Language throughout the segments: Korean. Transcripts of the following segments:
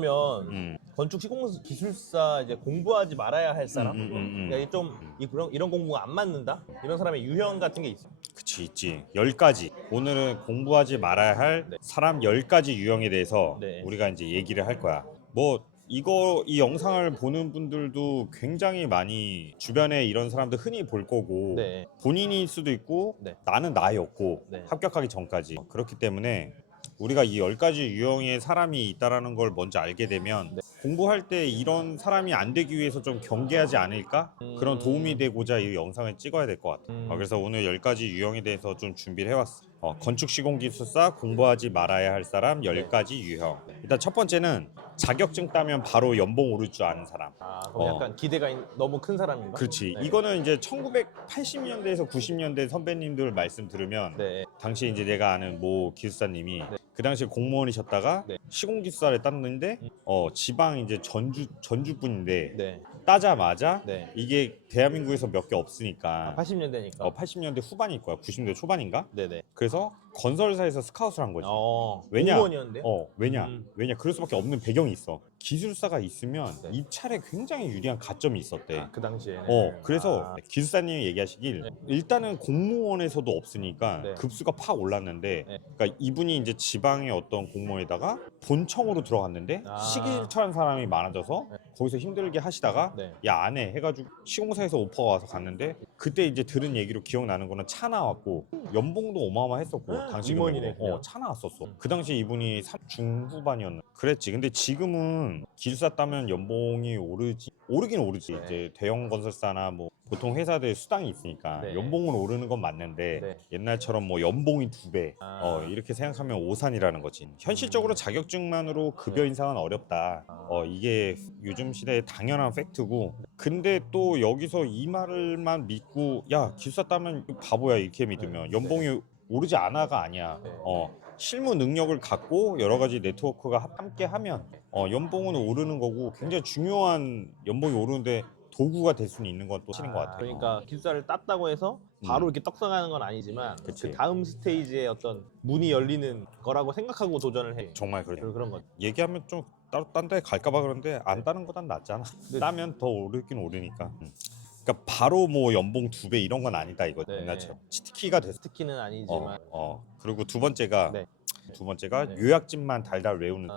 그러면 건축 시공 기술사 이제 공부하지 말아야 할 사람? 그러니까 좀 이런 공부가 안 맞는다? 이런 사람의 유형 같은 게 있어. 그치, 있지. 10가지. 오늘은 공부하지 말아야 할 네. 사람 10가지 유형에 대해서 네. 우리가 이제 얘기를 할 거야. 이 영상을 보는 분들도 굉장히 많이 주변에 이런 사람들 흔히 볼 거고, 네. 본인일 수도 있고, 네. 나는 나였고, 네. 합격하기 전까지. 그렇기 때문에 우리가 이 10가지 유형의 사람이 있다라는 걸 먼저 알게 되면, 네. 공부할 때 이런 사람이 안 되기 위해서 좀 경계하지 않을까? 그런 도움이 되고자 이 영상을 찍어야 될 것 같아. 그래서 오늘 10가지 유형에 대해서 좀 준비를 해왔어. 건축 시공기술사 공부하지 말아야 할 사람 10가지 유형. 일단 첫 번째는 자격증 따면 바로 연봉 오를 줄 아는 사람. 그럼 약간 기대가 너무 큰 사람인가? 그렇지. 네. 이거는 이제 1980년대에서 90년대 선배님들 말씀 들으면, 네. 당시 이제 내가 아는 모 기술사님이 네. 그 당시 공무원이셨다가 네. 시공기술사를 땄는데 지방 이제 전주분인데 네. 따자마자 네. 이게 대한민국에서 몇 개 없으니까 80년대니까. 80년대 후반일 거야. 90년대 초반인가? 네네. 그래서 건설사에서 스카웃을 한 거지. 왜냐? 공무원이었는데? 왜냐? 그럴 수밖에 없는 배경이 있어. 기술사가 있으면 네. 입찰에 굉장히 유리한 가점이 있었대. 그 당시에는. 그래서 기술사님이 얘기하시길, 네. 일단은 공무원에서도 없으니까 네. 급수가 팍 올랐는데, 네. 그러니까 이분이 이제 지방의 어떤 공무원에다가 본청으로 들어갔는데 시기질투하는 사람이 많아져서 네. 거기서 힘들게 하시다가 네. 야 안 해 해가지고 시공사에서 오퍼가 와서 갔는데, 그때 이제 들은 얘기로 기억나는 거는 차 나왔고 연봉도 어마어마했었고, 당시 임원이네, 금액으로. 그냥. 차 나왔었어. 그 당시 이분이 중후반이었나 그랬지. 근데 지금은 기술사 따면 연봉이 오르긴 오르지. 네. 이제 대형 건설사나 뭐 보통 회사들 수당이 있으니까 네. 연봉은 오르는 건 맞는데, 네. 옛날처럼 뭐 연봉이 2배 이렇게 생각하면 오산이라는 거지. 현실적으로 자격증만으로 급여 인상은 어렵다. 이게 요즘 시대의 당연한 팩트고, 근데 또 여기서 이 말을만 믿고 야 기술사 따면 바보야 이렇게 믿으면 연봉이 오르지 않아가 아니야. 네. 실무 능력을 갖고 여러 가지 네트워크가 함께 하면 연봉은 오르는 거고, 굉장히 중요한 연봉이 오르는데 도구가 될 수는 있는 건 또 실인 것 같아요. 그러니까 기술사를 땄다고 해서 바로 이렇게 떡상하는 건 아니지만 그치. 그 다음 스테이지에 어떤 문이 열리는 거라고 생각하고 도전을 해. 정말 그래. 그런 거. 얘기하면 좀 따로 딴 데 갈까봐 그러는데 안 따는 거단 낫잖아. 네. 따면 더 오르긴 오르니까. 그러니까 바로 뭐 연봉 2배 이런 건 아니다 이거. 네. 옛날처럼 치트키가 됐어. 특히는 아니지만. 그리고 두 번째가 네. 네. 요약집만 달달 외우는.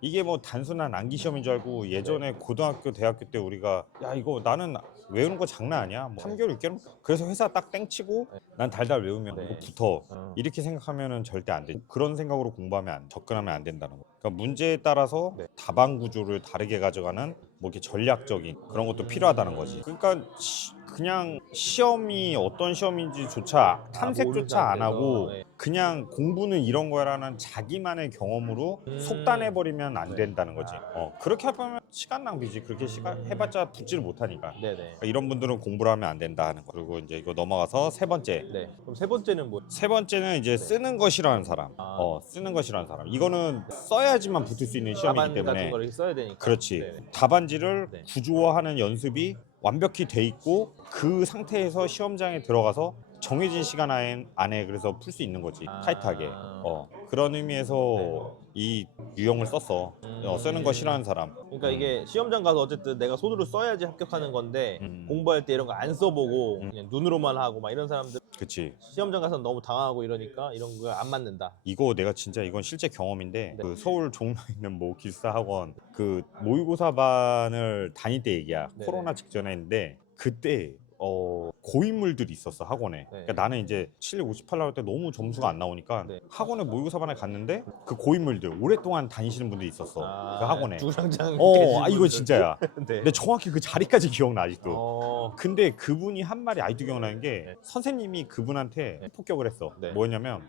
이게 뭐 단순한 암기 시험인 줄 알고, 예전에 고등학교 대학교 때 우리가 야 이거 나는 외우는 거 장난 아니야, 뭐 3개월 6개월 그래서 회사 딱 땡치고 난 달달 외우면 이거 붙어, 이렇게 생각하면은 절대 안 돼. 그런 생각으로 공부하면 접근하면 안 된다는 거. 그러니까 문제에 따라서 답안 구조를 다르게 가져가는 뭐 이렇게 전략적인 그런 것도 필요하다는 거지. 그러니까 그냥 시험이 어떤 시험인지조차 탐색조차 안 하고 그냥 공부는 이런 거야라는 자기만의 경험으로 속단해버리면 안 된다는 거지. 그렇게 하면 시간 낭비지. 그렇게 시간 해봤자 붙지를 못하니까. 그러니까 이런 분들은 공부를 하면 안 된다 하는 거. 그리고 이제 이거 넘어가서 세 번째. 그럼 세 번째는 뭐? 세 번째는 이제 쓰는 거 싫어하는 사람. 쓰는 거 싫어하는 사람. 이거는 써야지만 붙을 수 있는 시험이기 답안 때문에. 같은 걸 써야 되니까. 그렇지. 답안지를 구조화하는 연습이 완벽히 돼 있고, 그 상태에서 시험장에 들어가서 정해진 시간 안에 그래서 풀 수 있는 거지. 타이트하게. 그런 의미에서 이 유형을 썼어. 쓰는 거 싫어하는 사람. 그러니까 이게 시험장 가서 어쨌든 내가 손으로 써야지 합격하는 건데 공부할 때 이런 거 안 써보고 그냥 눈으로만 하고 막 이런 사람들, 그치. 시험장 가서 너무 당하고 이러니까 이런 거 안 맞는다. 이거 내가 진짜 이건 실제 경험인데, 그 서울 종로에 있는 모 기술사학원 그 모의고사반을 다닐 때 얘기야. 코로나 직전에 했는데, 그때 고인물들이 있었어 학원에. 그러니까 나는 이제 758 나올 때 너무 점수가 안 나오니까 학원에 모의고사반에 갔는데, 그 고인물들 오랫동안 다니시는 분들이 있었어. 그 학원에. 주구장창. 이거 진짜야. 근데 정확히 그 자리까지 기억나 아직도. 근데 그분이 한 말이 아직도 기억나는 게, 선생님이 그분한테 폭격을 했어. 뭐였냐면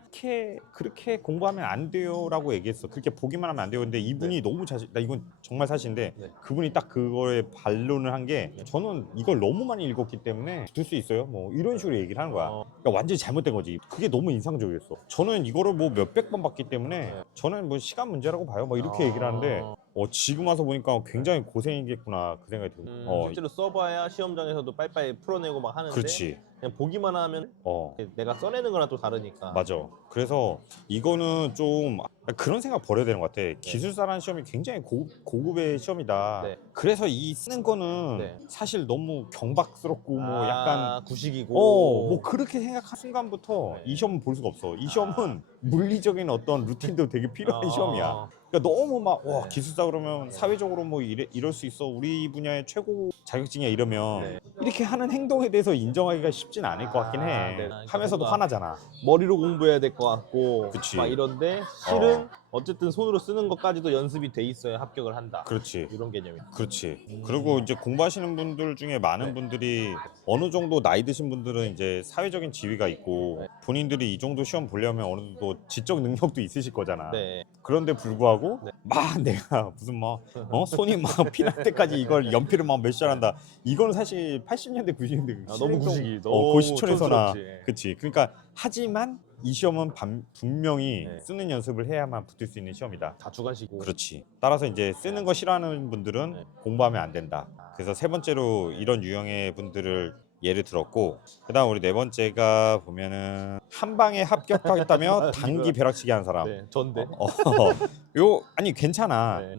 그렇게 공부하면 안 돼요라고 얘기했어. 그렇게 보기만 하면 안 돼요. 근데 이분이 너무 나 이건 정말 사실인데, 그분이 딱 그거에 반론을 한 게, 저는 이걸 너무 많이 읽었기 때문에 붙을 수 있어요 뭐 이런 식으로 얘기를 하는 거야. 그러니까 완전히 잘못된 거지. 그게 너무 인상적이었어. 저는 이거를 뭐 몇백 번 봤기 때문에 저는 뭐 시간 문제라고 봐요 뭐 이렇게 얘기를 하는데, 지금 와서 보니까 굉장히 고생이겠구나 그 생각이 들고. 실제로 써봐야 시험장에서도 빨리빨리 풀어내고 막 하는데 그렇지. 그냥 보기만 하면 내가 써내는 거랑 또 다르니까. 맞아. 그래서 이거는 좀 그런 생각 버려야 되는 것 같아. 기술사라는 시험이 굉장히 고급의 시험이다. 네. 그래서 이 쓰는 거는 네. 사실 너무 경박스럽고 뭐 약간 구식이고 뭐 그렇게 생각한 순간부터 네. 이 시험은 볼 수가 없어. 이 시험은 물리적인 어떤 루틴도 되게 필요한 시험이야. 그러니까 너무 막 와 기술사 그러면 사회적으로 뭐 이럴 수 있어 우리 분야의 최고 자격증이야 이러면 네. 이렇게 하는 행동에 대해서 인정하기가 쉽진 않을 것 같긴 해. 네. 하면서도 뭔가 화나잖아. 머리로 공부해야 될 것 같고 그치. 막 이런데 실은 어쨌든 손으로 쓰는 것까지도 연습이 돼 있어야 합격을 한다. 그렇지. 이런 개념이다. 그렇지. 그리고 이제 공부하시는 분들 중에 많은 분들이 어느 정도 나이 드신 분들은 이제 사회적인 지위가 있고 본인들이 이 정도 시험 보려면 어느 정도 지적 능력도 있으실 거잖아. 네. 그런데 불구하고 네. 막 내가 무슨 막 손이 막 피날 때까지 이걸 연필을 막 몇 시간 한다. 이건 사실 80년대 90년대 너무 구식이 너무 고시촌에서나 촌스럽지. 그치. 그러니까 하지만 이 시험은 분명히 네. 쓰는 연습을 해야만 붙을 수 있는 시험이다. 다 주관식이고. 그렇지. 따라서 이제 쓰는 거 싫어하는 분들은 네. 공부하면 안 된다. 그래서 세 번째로 이런 유형의 분들을 예를 들었고, 그다음 우리 네 번째가 보면은 한 방에 합격하겠다며 단기 벼락치기 한 사람. 네. 전데. 요 아니 괜찮아. 네.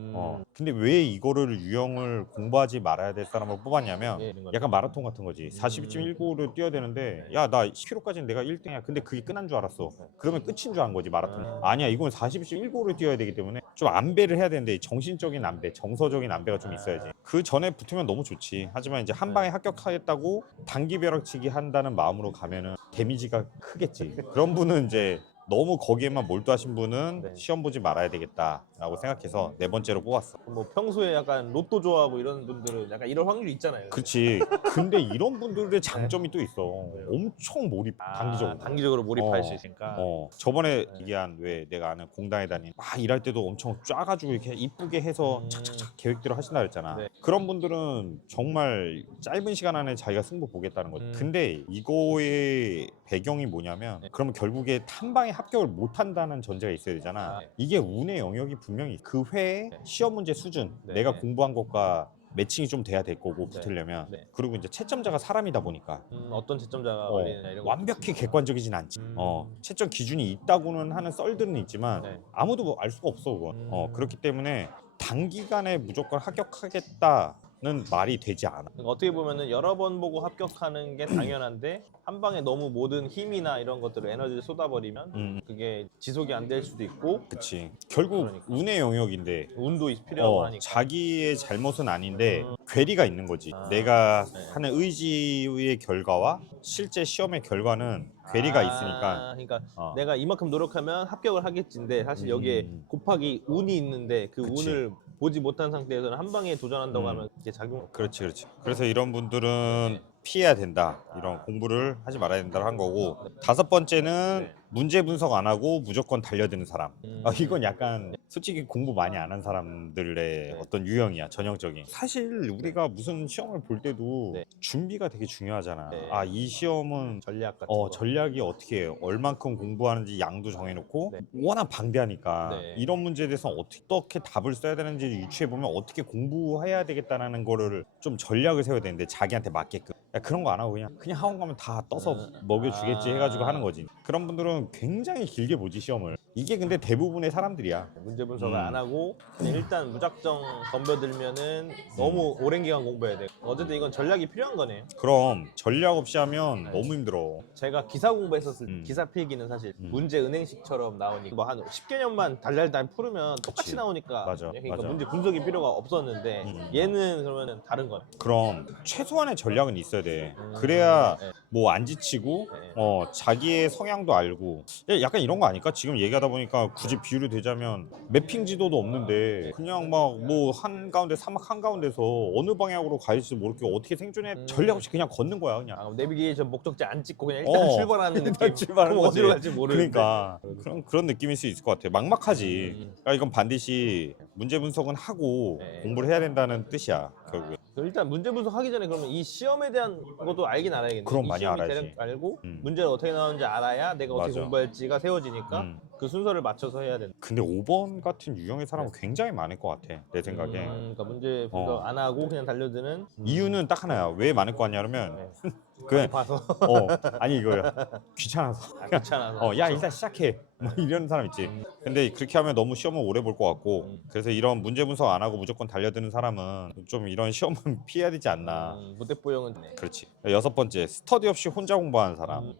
근데 왜 이거를 유형을 공부하지 말아야 될 사람을 뽑았냐면 예, 약간 마라톤 같은 거지. 42.19를 뛰어야 되는데 야 나 10km까지는 내가 1등이야. 근데 그게 끝난 줄 알았어. 그러면 끝인 줄 안 거지 마라톤. 아니야 이건 42.19를 뛰어야 되기 때문에 좀 안배를 해야 되는데 정신적인 안배, 정서적인 안배가 좀 있어야지. 그 전에 붙으면 너무 좋지. 하지만 이제 한 방에 합격하겠다고 단기 벼락치기 한다는 마음으로 가면은 데미지가 크겠지. 그런 분은 이제 너무 거기에만 몰두하신 분은 네. 시험 보지 말아야 되겠다라고 생각해서 네 번째로 뽑았어. 뭐 평소에 약간 로또 좋아하고 이런 분들은 약간 이런 확률이 있잖아요. 그렇지. 근데 이런 분들의 장점이 또 있어. 엄청 몰입, 단기적으로. 단기적으로 몰입할 수 있으니까. 저번에 얘기한 왜 내가 아는 공단에 다닌 막 일할 때도 엄청 쫙가지고 이렇게 이쁘게 해서 착착착 계획대로 하신다 그랬잖아. 네. 그런 분들은 정말 짧은 시간 안에 자기가 승부 보겠다는 거지. 근데 이거의 배경이 뭐냐면 그러면 결국에 한 방에 합격을 못 한다는 전제가 있어야 되잖아. 이게 운의 영역이 분명히 그 회의 시험 문제 수준, 내가 공부한 것과 매칭이 좀 돼야 될 거고 붙으려면. 그리고 이제 채점자가 사람이다 보니까 어떤 채점자가 걸리느냐 이런 거. 완벽히 객관적이진 않지. 채점 기준이 있다고는 하는 썰들은 있지만 아무도 뭐 알 수가 없어 그건. 그렇기 때문에 단기간에 무조건 합격하겠다는 말이 되지 않아. 그러니까 어떻게 보면은 여러 번 보고 합격하는 게 당연한데 한 방에 너무 모든 힘이나 이런 것들을 에너지를 쏟아버리면 그게 지속이 안 될 수도 있고. 그치. 결국 그러니까. 운의 영역인데 운도 필요하고 하니까. 자기의 잘못은 아닌데 괴리가 있는 거지. 내가 하는 의지의 결과와 실제 시험의 결과는 괴리가 있으니까. 그러니까 내가 이만큼 노력하면 합격을 하겠지인데 사실 여기에 곱하기 운이 있는데 그 그치. 운을 보지 못한 상태에서는 한 방에 도전한다고 하면 이게 작용. 그렇지. 그래서 이런 분들은 피해야 된다. 이런 공부를 하지 말아야 된다고 한 거고. 다섯 번째는 문제 분석 안 하고 무조건 달려드는 사람. 이건 약간 솔직히 공부 많이 안 한 사람들의 어떤 유형이야. 전형적인. 사실 우리가 무슨 시험을 볼 때도 준비가 되게 중요하잖아. 이 시험은 전략 같은 거. 전략이 어떻게 해요? 얼만큼 공부하는지 양도 정해놓고 워낙 방대하니까 이런 문제에 대해서 어떻게 답을 써야 되는지 유추해보면 어떻게 공부해야 되겠다는 거를 좀 전략을 세워야 되는데 자기한테 맞게끔. 그런 거 안 하고 그냥 학원 가면 다 떠서 먹여주겠지 해가지고 하는 거지. 그런 분들은 굉장히 길게 보지 시험을. 이게 근데 대부분의 사람들이야. 문제 분석을 안 하고 그냥 일단 무작정 덤벼들면은 너무 오랜 기간 공부해야 돼. 어쨌든 이건 전략이 필요한 거네요. 그럼 전략 없이 하면 너무 힘들어. 제가 기사 공부했었을 때 기사 필기는 사실 문제 은행식처럼 나오니까 뭐 한 10개년만 달달달 풀으면 똑같이 나오니까. 맞아, 그러니까 맞아. 문제 분석이 필요가 없었는데 얘는 그러면은 다른 거네. 그럼 최소한의 전략은 있어야 돼. 그래야 뭐 안 지치고 자기의 성향도 알고. 약간 이런 거 아닐까? 지금 얘기하다 보니까 굳이 비유를 대자면 매핑 지도도 없는데 그냥 막 뭐 한가운데 사막 한가운데서 어느 방향으로 가야지 모르게 어떻게 생존해 전략 없이 그냥 걷는 거야 그냥. 내비게이션 목적지 안 찍고 그냥 일단 출발하는 느낌. 출발하는 그럼 거지. 어디로 갈지 모르는데. 그러니까 그런 느낌일 수 있을 것 같아. 막막하지. 그러니까 이건 반드시 문제 분석은 하고 공부를 해야 된다는 뜻이야 결국에. 일단 문제 분석하기 전에 그러면 이 시험에 대한 것도 알긴 알아야겠네. 그럼 이 많이 시험이 알아야지. 대략 알고 문제를 어떻게 나오는지 알아야 내가 어떻게 맞아. 공부할지가 세워지니까 그 순서를 맞춰서 해야 된다. 근데 5번 같은 유형의 사람은 굉장히 많을 것 같아 내 생각에. 그러니까 문제 분석 안 하고 그냥 달려드는 이유는 딱 하나야. 왜 많을 것 같냐면 많이 봐서 아니 이거야. 귀찮아서. 귀찮아서. 야 일단 시작해. 뭐 이런 사람 있지. 근데 그렇게 하면 너무 시험을 오래 볼 것 같고 그래서 이런 문제 분석 안 하고 무조건 달려드는 사람은 좀 이런 시험은 피해야 되지 않나. 무대뽀용은 그렇지. 6번째 스터디 없이 혼자 공부하는 사람.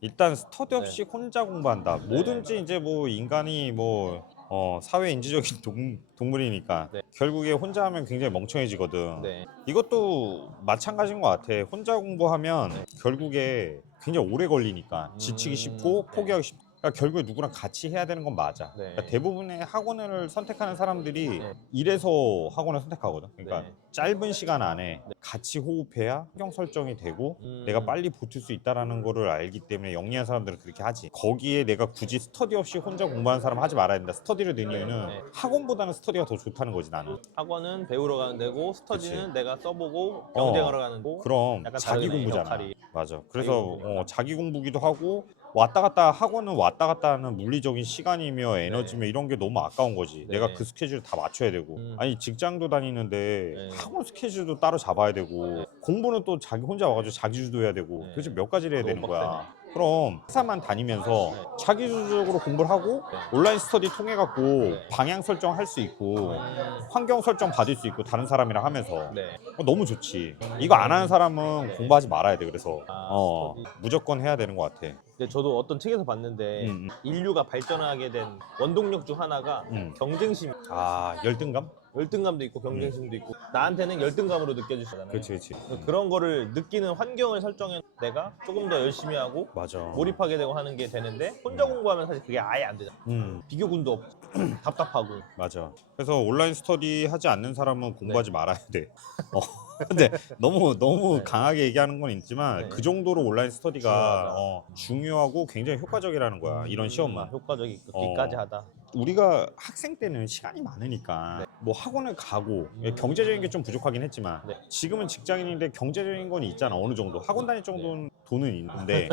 일단 스터디 없이 혼자 공부한다. 뭐든지 이제 뭐 인간이 뭐 사회 인지적인 동물이니까 네. 결국에 혼자 하면 굉장히 멍청해지거든. 네. 이것도 마찬가지인 것 같아. 혼자 공부하면 결국에 굉장히 오래 걸리니까 지치기 쉽고 포기하기 쉽고. 그러니까 결국에 누구랑 같이 해야 되는 건 맞아. 네. 그러니까 대부분의 학원을 선택하는 사람들이 네. 이래서 학원을 선택하거든. 그러니까 네. 짧은 시간 안에 같이 호흡해야 환경 설정이 되고 내가 빨리 붙을 수 있다라는 거를 알기 때문에 영리한 사람들은 그렇게 하지. 거기에 내가 굳이 스터디 없이 혼자 공부하는 사람 하지 말아야 된다. 스터디를 넣는 이유는 네. 학원보다는 스터디가 더 좋다는 거지 나는. 학원은 배우러 가는 데고 스터디는 그치. 내가 써보고 경쟁하러 가는 거. 그럼 약간 자기 다르네, 공부잖아. 역할이. 맞아. 그래서 공부니까. 자기 공부기도 하고 왔다 갔다 학원은 왔다 갔다 하는 물리적인 시간이며 에너지며 이런 게 너무 아까운 거지. 네. 내가 그 스케줄을 다 맞춰야 되고. 아니 직장도 다니는데 네. 학원 스케줄도 따로 잡아야 되고 공부는 또 자기 혼자 와가지고 자기 주도해야 되고 네. 도대체 몇 가지를 해야 너무 되는 거야. 그럼 회사만 다니면서 네. 자기 주도적으로 공부를 하고 네. 온라인 스터디 통해 갖고 네. 방향 설정할 수 있고 환경 설정 받을 수 있고 다른 사람이랑 하면서 네. 너무 좋지. 이거 안 하는 사람은 네. 공부하지 말아야 돼. 그래서 스터디. 무조건 해야 되는 것 같아. 근데 저도 어떤 책에서 봤는데 인류가 발전하게 된 원동력 중 하나가 경쟁심. 열등감? 열등감도 있고 경쟁심도 있고 나한테는 열등감으로 느껴질 수 있잖아요. 그렇지. 그런 거를 느끼는 환경을 설정해 내가 조금 더 열심히 하고 맞아. 몰입하게 되고 하는 게 되는데 혼자 공부하면 사실 그게 아예 안 되잖아. 비교군도 없고 답답하고. 맞아. 그래서 온라인 스터디 하지 않는 사람은 공부하지 말아야 돼. 근데 너무 강하게 얘기하는 건 있지만 그 정도로 온라인 스터디가 중요하고 굉장히 효과적이라는 거야. 이런 시험만. 효과적이기까지 하다. 우리가 학생 때는 시간이 많으니까 뭐 학원을 가고 경제적인 게 좀 부족하긴 했지만 지금은 직장인인데 경제적인 건 있잖아. 어느 정도 학원 다닐 정도는 돈은 있는데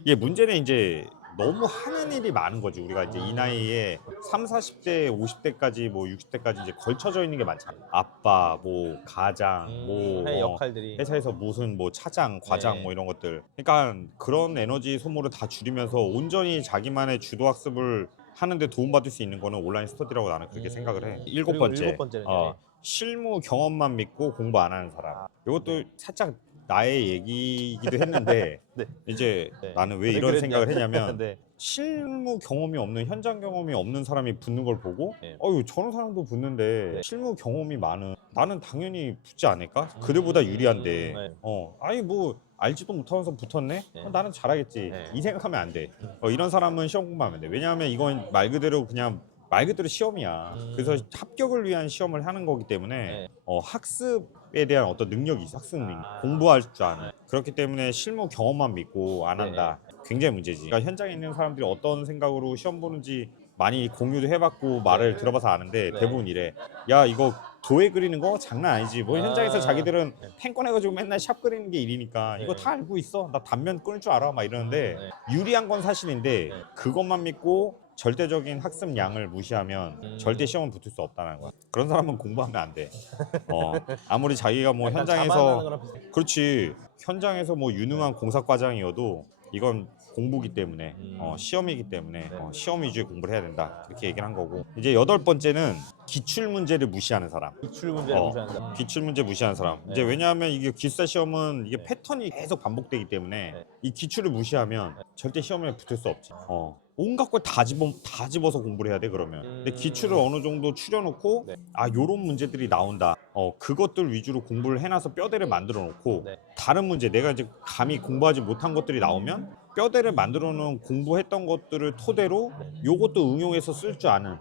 이게 문제는 이제 너무 하는 일이 많은 거지. 우리가 이제 이 나이에 30, 40대, 50대까지 뭐 60대까지 이제 걸쳐져 있는 게 많잖아. 아빠, 뭐 가장, 뭐 역할들이 회사에서 무슨 뭐 차장, 과장 뭐 이런 것들. 그러니까 그런 에너지 소모를 다 줄이면서 온전히 자기만의 주도 학습을 하는데 도움받을 수 있는 거는 온라인 스터디라고 나는 그렇게 생각을 해. 일곱 번째는 실무 경험만 믿고 공부 안 하는 사람. 이것도 살짝 나의 얘기이기도 했는데 이제 나는 왜 이런 생각을 했냐면 실무 경험이 없는 현장 경험이 없는 사람이 붙는 걸 보고 저런 사람도 붙는데 실무 경험이 많은 나는 당연히 붙지 않을까? 그들보다 유리한데 아니 뭐 알지도 못하면서 붙었네? 나는 잘하겠지. 이 생각하면 안 돼. 이런 사람은 시험 공부하면 안 돼. 왜냐하면 이건 말 그대로 시험이야. 그래서 합격을 위한 시험을 하는 거기 때문에 학습에 대한 어떤 능력이 있어. 학습 능력. 공부할 줄 아는. 그렇기 때문에 실무 경험만 믿고 안 한다. 굉장히 문제지. 그러니까 현장에 있는 사람들이 어떤 생각으로 시험 보는지 많이 공유도 해봤고 말을 들어봐서 아는데 대부분 이래. 야 이거 도예 그리는 거 장난 아니지. 뭐 현장에서 자기들은 펜 꺼내가지고 맨날 샵 그리는 게 일이니까 이거 다 알고 있어. 나 단면 끊을 줄 알아. 막 이러는데 유리한 건 사실인데 그것만 믿고 절대적인 학습량을 무시하면 절대 시험은 붙을 수 없다는 거야. 그런 사람은 공부하면 안 돼. 아무리 자기가 뭐 현장에서 그렇지 현장에서 뭐 유능한 공사과장이어도 이건 공부기 때문에 시험이기 때문에 시험 위주의 공부를 해야 된다. 그렇게 얘기를 한 거고 이제 8번째는 기출 문제를 무시하는 사람. 기출 문제를 무시한다. 기출 문제 무시하는 사람. 이제 왜냐하면 이게 기숙사 시험은 이게 패턴이 계속 반복되기 때문에 이 기출을 무시하면 절대 시험에 붙을 수 없지. 온갖 걸 다 집어서 공부를 해야 돼 그러면. 근데 기출을 어느 정도 추려놓고 요런 문제들이 나온다. 그것들 위주로 공부를 해놔서 뼈대를 만들어 놓고 다른 문제 내가 이제 감히 공부하지 못한 것들이 나오면 뼈대를 만들어 놓은 공부했던 것들을 토대로 요것도 응용해서 쓸 줄 아는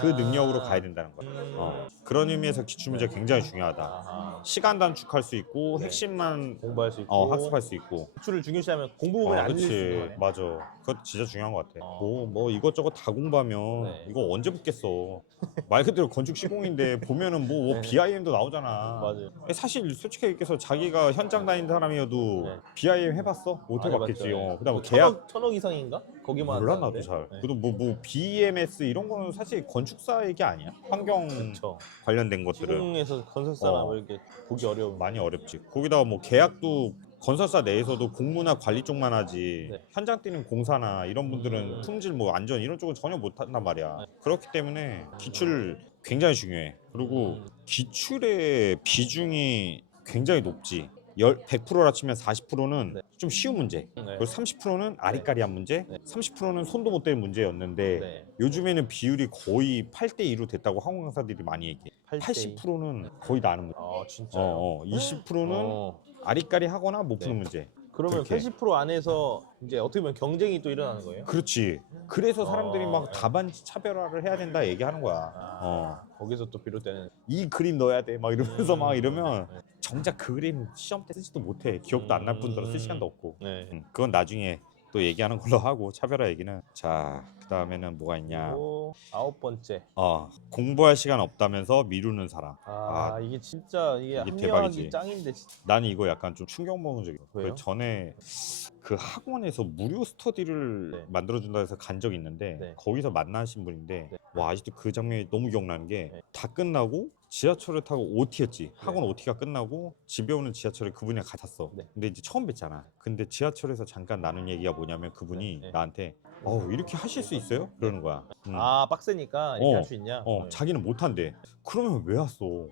그 능력으로 가야 된다는 거야. 그런 의미에서 기출문제가 굉장히 중요하다. 시간 단축할 수 있고 핵심만 공부할 수 있고 학습할 수 있고. 기출을 중요시하면 공부 부분이 안 그렇지. 되는 거네. 맞아. 그것도 진짜 중요한 것 같아. 어. 뭐 이것저것 다 공부하면 네. 이거 언제 붙겠어. 말 그대로 건축 시공인데 보면은 뭐 네. BIM도 나오잖아. 맞아요. 사실 솔직히 얘기해서 자기가 현장 다니는 사람이어도 네. BIM 해봤어? 못 안 해봤겠지. 해봤죠. 그다음에 뭐 계약 천억 이상인가? 거기만 몰라 한다는데? 나도 잘. 네. 그래도 뭐 BMS 이런 거는 사실 건축사 얘기 아니야? 환경 그쵸. 관련된 것들은 시공에서 건설사나 어. 뭐 이렇게 보기 어려운. 많이 어렵지. 거기다가 뭐 계약도 건설사 내에서도 공무나 관리 쪽만 하지 네. 현장 뛰는 공사나 이런 분들은 품질 뭐 안전 이런 쪽은 전혀 못한단 말이야. 네. 그렇기 때문에 기출 굉장히 중요해. 그리고 기출의 비중이 굉장히 높지. 100%라 치면 40%는 네. 좀 쉬운 문제, 네. 그리고 30%는 아리까리한 문제, 네. 30%는 손도 못 대는 문제였는데 네. 요즘에는 비율이 거의 8대 2로 됐다고 학원 강사들이 많이 얘기해. 8대 80%는 거의 다 아는 문제. 진짜요? 20%는 어. 아리까리 하거나 못 푸는 네. 문제. 그러면 그렇게. 80% 안에서 이제 어떻게 보면 경쟁이 또 일어나는 거예요? 그렇지. 그래서 사람들이 막 네. 답안지 차별화를 해야 된다 얘기하는 거야. 거기서 또 비롯되는. 이 그림 넣어야 돼. 막 이러면서 막 이러면 네. 정작 그 그림 시험 때 쓰지도 못해. 기억도 안 날 뿐더러 쓸 시간도 없고. 네. 그건 나중에 또 얘기하는 걸로 하고 차별화 얘기는. 자, 그다음에는 뭐가 있냐? 그리고 9번째. 공부할 시간 없다면서 미루는 사람. 이게 진짜 이게 이게 합리화하기 대박이지. 짱인데 진짜. 나는 이거 약간 좀 충격 먹은 적이 있어. 왜요? 그 전에 그 학원에서 무료 스터디를 네. 만들어준다 해서 간 적이 있는데 네. 거기서 만나신 분인데 네. 와 아직도 그 장면이 너무 기억나는 게 네. 다 끝나고 지하철을 타고 OT였지. 학원 네. OT가 끝나고 집에 오는 지하철에 그분이랑 같았어. 네. 근데 이제 처음 뵀잖아. 근데 지하철에서 잠깐 나눈 얘기가 뭐냐면 그분이 네. 나한테 이렇게 하실 수 있어요? 그러는 거야. 빡세니까 이렇게 할 수 있냐? 자기는 못한대. 그러면 왜 왔어?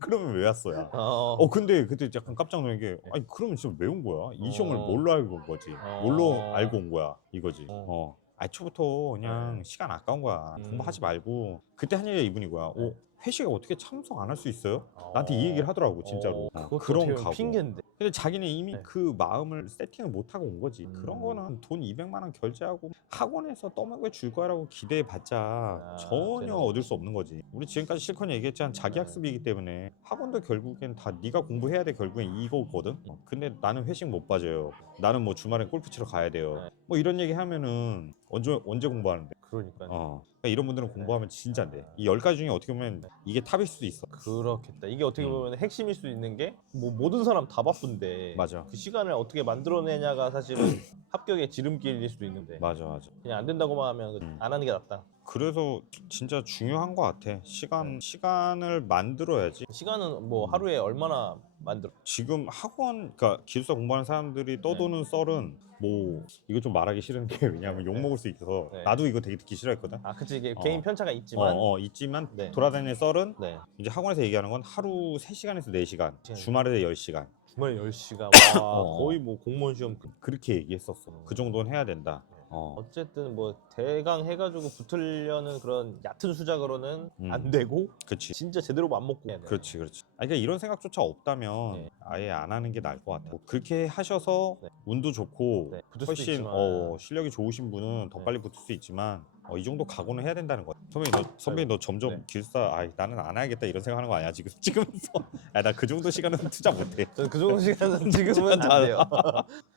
그러면 왜 왔어야? 어. 근데 그때 약간 깜짝 놀란 게 아니 그러면 진짜 왜 온 거야? 이 시험을 어. 뭘로 알고 온 거지? 어. 뭘로 알고 온 거야? 이거지. 어. 애초부터 그냥 시간 아까운 거야. 공부하지 말고. 그때 한 얘기가 이분이 거야. 회식에 어떻게 참석 안 할 수 있어요? 나한테 이 얘기를 하더라고 진짜로. 그것도 그런 어떻게 보면 각오. 핑계인데. 근데 자기는 이미 네. 그 마음을 세팅을 못 하고 온 거지. 그런 거는 돈 200만 원 결제하고 학원에서 떠먹여 줄 거라고 기대해봤자 전혀 되는 얻을 수 없는 거지. 우리 지금까지 실컷 얘기했지만 자기 학습이기 때문에 학원도 결국엔 다 네가 공부해야 돼. 결국엔 이거거든. 근데 나는 회식 못 빠져요. 나는 뭐 주말에 골프 치러 가야 돼요. 네. 뭐 이런 얘기 하면은 언제 공부하는데? 그러니까. 그러니까 이런 분들은 공부하면 진짜 안 돼. 이 10가지 중에 어떻게 보면 이게 탑일 수도 있어. 그렇겠다. 이게 어떻게 보면 핵심일 수 있는 게 뭐 모든 사람 다 바쁜데 맞아. 그 시간을 어떻게 만들어내냐가 사실은 합격의 지름길일 수도 있는데 맞아. 그냥 안 된다고만 하면 안 하는 게 낫다. 그래서 진짜 중요한 것 같아. 시간을 만들어야지. 시간은 뭐 하루에 얼마나 만들어? 지금 학원, 그러니까 기숙사 공부하는 사람들이 떠도는 썰은 뭐 이거 좀 말하기 싫은 게 왜냐면 욕 먹을 수 있어서 네. 나도 이거 되게 듣기 싫어했거든. 그치 이게 개인 편차가 있지만 있지만 네. 돌아다니는 썰은 네. 이제 학원에서 얘기하는 건 하루 3시간에서 4시간, 네. 주말에 10시간. 주말에 10시간 와 거의 뭐 공무원 시험 그렇게 얘기했었어. 그 정도는 해야 된다. 어쨌든 뭐 대강 해가지고 붙으려는 그런 얕은 수작으로는 음. 안 되고 그치. 진짜 제대로 안 먹고 해야 돼. 그렇지. 그러니까 이런 생각조차 없다면 네. 아예 안 하는 게 나을 것 같아. 그렇게 하셔서 네. 운도 좋고 네, 붙을 수도 훨씬 있지만. 실력이 좋으신 분은 더 네. 빨리 붙을 수 있지만 이 정도 각오는 해야 된다는 거야. 선배님 너 점점 네. 기숙사 나는 안 해야겠다 이런 생각하는 거 아니야 지금? 지금서 나 그 정도 시간은 투자 못해. 저는 그 정도 시간은 지금은 안 돼요.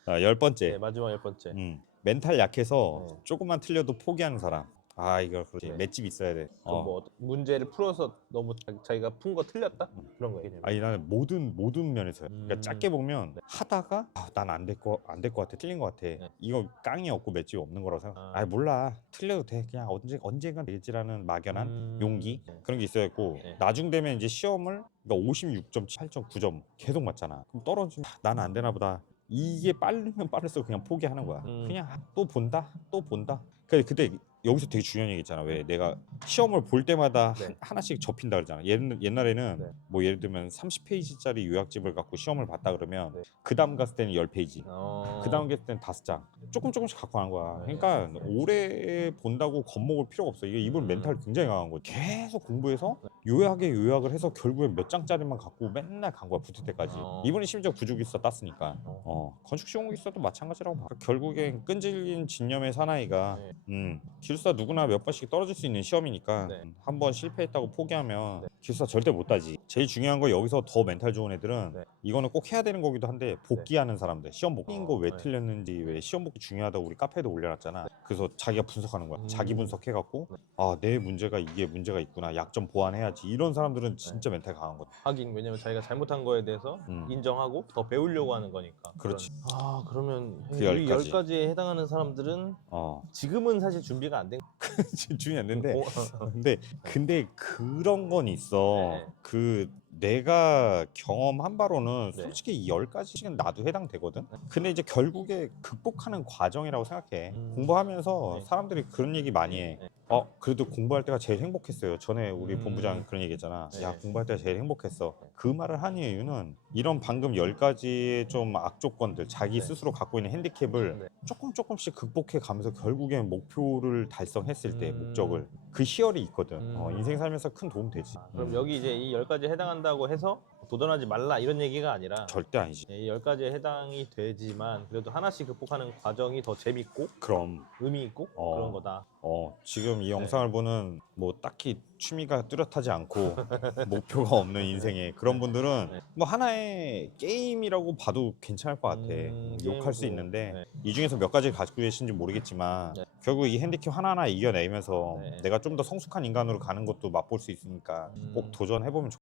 10번째. 네, 마지막 10번째. 멘탈 약해서 네. 조금만 틀려도 포기하는 사람. 이거 그렇지. 네. 맷집 있어야 돼. 뭐 문제를 풀어서 너무 자기가 푼 거 틀렸다? 그런 거예요. 아니 나는 모든 면에서요. 그러니까 작게 보면 네. 하다가 난 안 될 거 같아, 틀린 거 같아. 네. 이거 깡이 없고 맷집이 없는 거라고 생각. 몰라, 틀려도 돼. 그냥 언젠간 되겠지라는 막연한 용기 네. 그런 게 있어야 했고 네. 나중 되면 이제 시험을 그러니까 56점, 8점, 9점 계속 맞잖아. 그럼 떨어지면 나는 안 되나 보다. 이게 빠르면 빠를수록 그냥 포기하는 거야. 그냥 또 본다. 그때 여기서 되게 중요한 얘기 있잖아. 왜 내가 시험을 볼 때마다 네. 하나씩 접힌다 그러잖아. 옛날에는 네. 뭐 예를 들면 30페이지짜리 요약집을 갖고 시험을 봤다 그러면 네. 그 다음 갔을 때는 10페이지, 그 다음 갔을 때는 5장 조금씩 갖고 가는 거야. 네. 그러니까 오래 본다고 겁먹을 필요가 없어. 이분 멘탈 굉장히 강한 거야. 계속 공부해서 요약을 해서 결국엔 몇 장짜리만 갖고 맨날 간 거야, 붙을 때까지. 이분이 심지어 구주기사 땄으니까. 건축 시공기사도 마찬가지라고 봐. 결국엔 끈질긴 진념의 사나이가 네. 기술사 누구나 몇 번씩 떨어질 수 있는 시험이니까 네. 한 번 실패했다고 포기하면 네. 기술사 절대 못 따지. 제일 중요한 거 여기서 더 멘탈 좋은 애들은 네. 이거는 꼭 해야 되는 거기도 한데 복귀하는 사람들 시험 복귀 거 왜 네. 틀렸는지 왜 시험 복귀 중요하다고 우리 카페에도 올려놨잖아. 그래서 자기가 분석하는 거야. 자기 분석해갖고 네. 아 내 문제가 이게 문제가 있구나 약점 보완해야지. 이런 사람들은 진짜 멘탈 강한 거야. 하긴 왜냐면 자기가 잘못한 거에 대해서 인정하고 더 배우려고 하는 거니까. 그렇지. 그러면 그 우리 10가지. 10가지에 해당하는 사람들은 어 지금은 사실 준비가 안 된 중이 안 되는데 거. 근데 그런 건 있어. 네. 그 내가 경험한 바로는 네. 솔직히 이 10가지는 나도 해당되거든. 근데 이제 결국에 극복하는 과정이라고 생각해. 공부하면서 네. 사람들이 그런 얘기 많이 해. 네. 그래도 공부할 때가 제일 행복했어요. 전에 우리 본부장 그런 얘기 했잖아. 네. 야, 공부할 때가 제일 행복했어. 그 말을 한 이유는 이런 방금 10가지의 좀 악조건들, 자기 네. 스스로 갖고 있는 핸디캡을 네. 조금씩 극복해 가면서 결국엔 목표를 달성했을 때 목적을 그 희열이 있거든. 인생 살면서 큰 도움 되지. 그럼 여기 이제 이 10가지에 해당한다고 해서 도전하지 말라 이런 얘기가 아니라 절대 아니지. 이 10가지에 해당이 되지만 그래도 하나씩 극복하는 과정이 더 재밌고 그럼 의미 있고 그런 거다. 지금 이 영상을 보는 뭐 딱히 취미가 뚜렷하지 않고 목표가 없는 인생에 그런 분들은 네. 뭐 하나의 게임이라고 봐도 괜찮을 것 같아. 욕할 수 게임이고, 있는데 네. 이 중에서 몇 가지를 가지고 계신지 모르겠지만 네. 결국 이 핸디캡 하나하나 이겨내면서 네. 내가 좀 더 성숙한 인간으로 가는 것도 맛볼 수 있으니까 꼭 도전해보면 좋겠다.